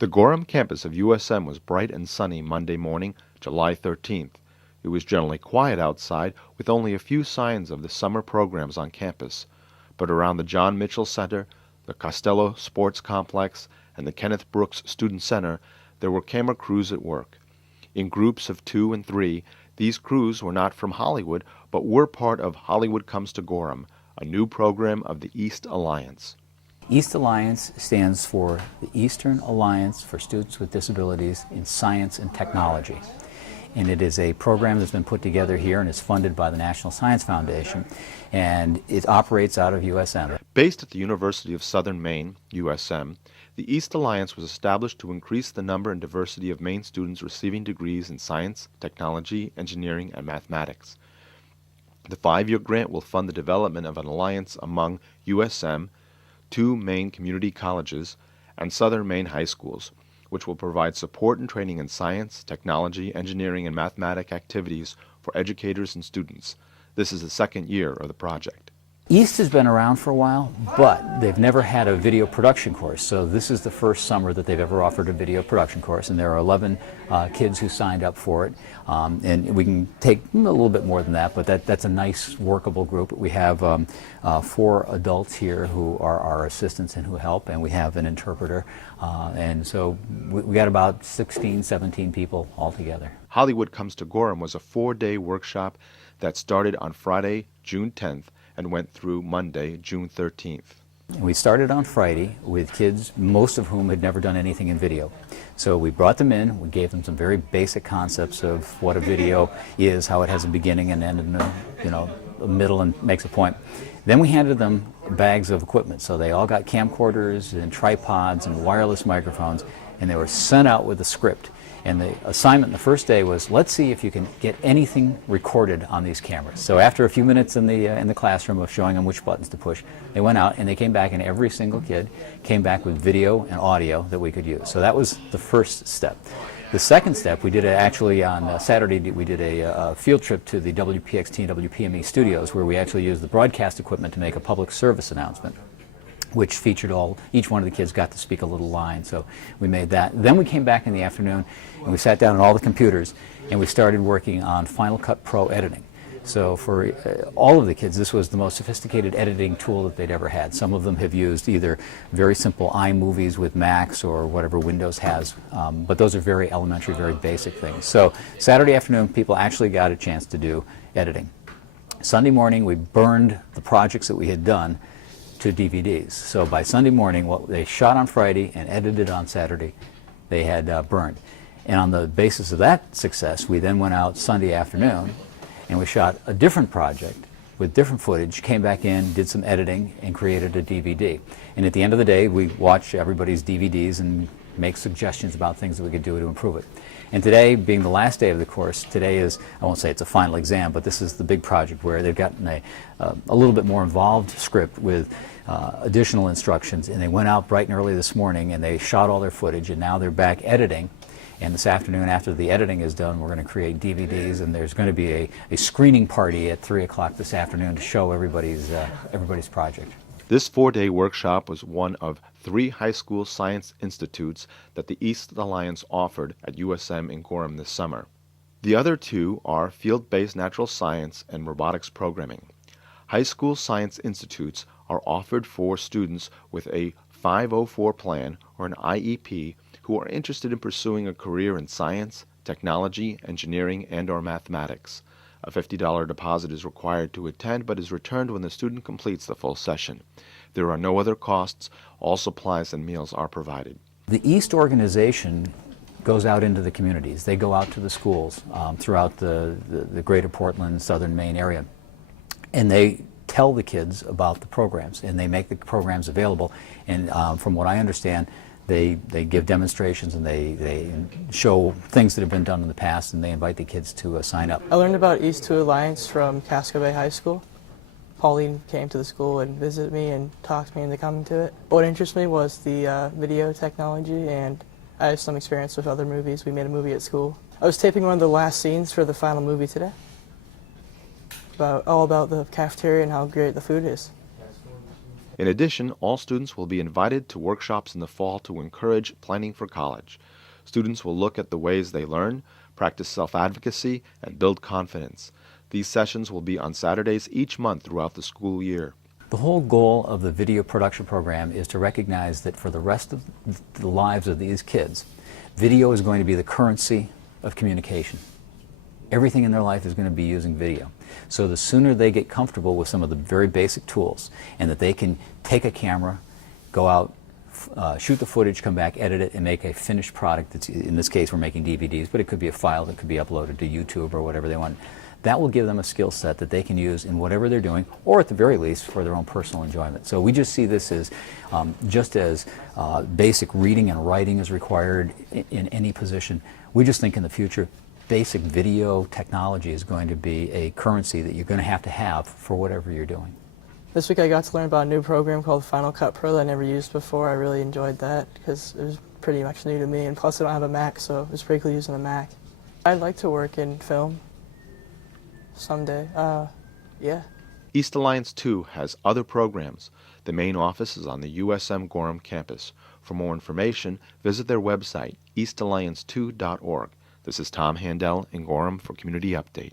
The Gorham campus of USM was bright and sunny Monday morning, July 13th. It was generally quiet outside, with only a few signs of the summer programs on campus. But around the John Mitchell Center, the Costello Sports Complex, and the Kenneth Brooks Student Center, there were camera crews at work. In groups of 2 and 3, these crews were not from Hollywood, but were part of Hollywood Comes to Gorham, a new program of the EAST Alliance. EAST Alliance stands for the Eastern Alliance for Students with Disabilities in Science and Technology. And it is a program that's been put together here and is funded by the National Science Foundation, and it operates out of USM. Based at the University of Southern Maine, USM, the EAST Alliance was established to increase the number and diversity of Maine students receiving degrees in science, technology, engineering, and mathematics. The 5-year grant will fund the development of an alliance among USM, 2 Maine community colleges, and Southern Maine high schools, which will provide support and training in science, technology, engineering, and mathematic activities for educators and students. This is the 2nd year of the project. EAST has been around for a while, but they've never had a video production course, so this is the first summer that they've ever offered a video production course, and there are 11 kids who signed up for it, and we can take a little bit more than that, but that's a nice workable group. We have 4 adults here who are our assistants and who help, and we have an interpreter, and so we got about 16, 17 people altogether. Hollywood Comes to Gorham was a 4-day workshop that started on Friday, June 10th, and went through Monday, June 13th. We started on Friday with kids, most of whom had never done anything in video. So we brought them in, we gave them some very basic concepts of what a video is, how it has a beginning and end, and a middle and makes a point. Then we handed them bags of equipment. So they all got camcorders and tripods and wireless microphones, and they were sent out with a script. And the assignment the first day was, let's see if you can get anything recorded on these cameras. So after a few minutes in the classroom of showing them which buttons to push, they went out and they came back, and every single kid came back with video and audio that we could use. So that was the first step. The second step, we did actually on Saturday, we did a field trip to the WPXT and WPME studios, where we actually used the broadcast equipment to make a public service announcement, which featured each one of the kids got to speak a little line, so we made that. Then we came back in the afternoon and we sat down at all the computers and we started working on Final Cut Pro editing. So for all of the kids, this was the most sophisticated editing tool that they'd ever had. Some of them have used either very simple iMovies with Macs or whatever Windows has, but those are very elementary, very basic things. So Saturday afternoon, people actually got a chance to do editing. Sunday morning, we burned the projects that we had done to DVDs. So by Sunday morning, what they shot on Friday and edited on Saturday, they had burned. And on the basis of that success, we then went out Sunday afternoon and we shot a different project with different footage, came back in, did some editing, and created a DVD. And at the end of the day, we watched everybody's DVDs and make suggestions about things that we could do to improve it. And today, being the last day of the course, today is, I won't say it's a final exam, but this is the big project where they've gotten a little bit more involved script with additional instructions, and they went out bright and early this morning and they shot all their footage, and now they're back editing. And this afternoon, after the editing is done, we're going to create DVDs, and there's going to be a screening party at 3 o'clock this afternoon to show everybody's project. This 4-day workshop was one of 3 high school science institutes that the EAST Alliance offered at USM in Gorham this summer. The other 2 are field-based natural science and robotics programming. High school science institutes are offered for students with a 504 plan or an IEP who are interested in pursuing a career in science, technology, engineering, and/or mathematics. A $50 deposit is required to attend, but is returned when the student completes the full session. There are no other costs. All supplies and meals are provided. The EAST organization goes out into the communities. They go out to the schools throughout the greater Portland, Southern Maine area, and they tell the kids about the programs, and they make the programs available. And from what I understand, they give demonstrations, and they show things that have been done in the past, and they invite the kids to sign up. I learned about EAST Alliance from Casco Bay High School. Pauline came to the school and visited me and talked me into coming to it. What interested me was the video technology, and I have some experience with other movies. We made a movie at school. I was taping one of the last scenes for the final movie today, all about the cafeteria and how great the food is. In addition, all students will be invited to workshops in the fall to encourage planning for college. Students will look at the ways they learn, practice self-advocacy, and build confidence. These sessions will be on Saturdays each month throughout the school year. The whole goal of the video production program is to recognize that for the rest of the lives of these kids, video is going to be the currency of communication. Everything in their life is going to be using video. So the sooner they get comfortable with some of the very basic tools and that they can take a camera, go out, shoot the footage, come back, edit it, and make a finished product. That's, in this case, we're making DVDs, but it could be a file that could be uploaded to YouTube or whatever they want. That will give them a skill set that they can use in whatever they're doing, or at the very least for their own personal enjoyment. So we just see this as just as basic reading and writing is required in any position. We just think in the future basic video technology is going to be a currency that you're going to have for whatever you're doing. This week I got to learn about a new program called Final Cut Pro that I never used before. I really enjoyed that because it was pretty much new to me, and plus I don't have a Mac, so it was pretty cool using the Mac. I'd like to work in film someday. Yeah. East Alliance 2 has other programs. The main office is on the USM Gorham campus. For more information, visit their website, eastalliance2.org. This is Tom Handel in Gorham for Community Update.